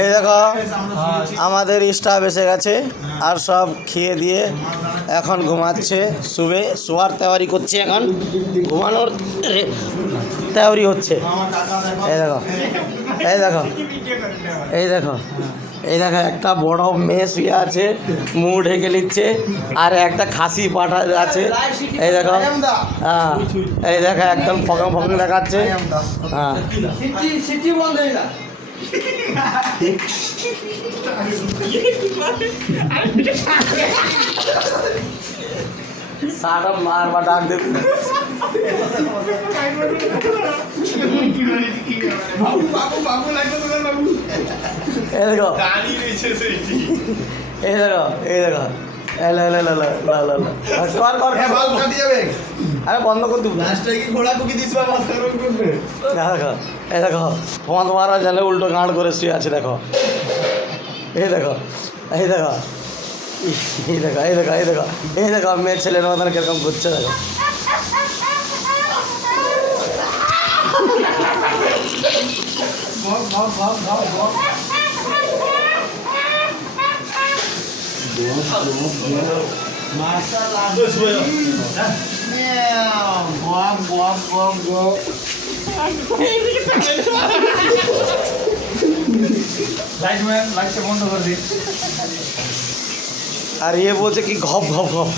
এই দেখো আমাদের স্টাফ এসে গেছে আর সব খেয়ে দিয়ে এখন ঘুমাচ্ছে। শোয়ার তৈরি করছে, এখন ঘুমানোর তৈরি হচ্ছে। এই দেখো এই দেখো এই দেখো এই দেখো একটা বড় মেয়ে শুয়ে আছে, মুখ ঢেকে নিচ্ছে, আর একটা খাসি পাঠা আছে। এই দেখো, হ্যাঁ এই দেখো একদম ফকং ফকং দেখাচ্ছে। হ্যাঁ সারা মারবা ডাক দেবে। এই দেখো এই দেখো এই দেখো আরে বন্ধ করে দেবো। দেখো এই দেখো তোমার জানলে উল্টো গাঁড় করে শুয়ে আছে। দেখো এই দেখো এই দেখো এই দেখো এই দেখো এই দেখো এই দেখো মেয়ে ছেলের মতন কিরকম করছে। দেখো আর ये বলছে কি ঘপ ঘপ ঘপ।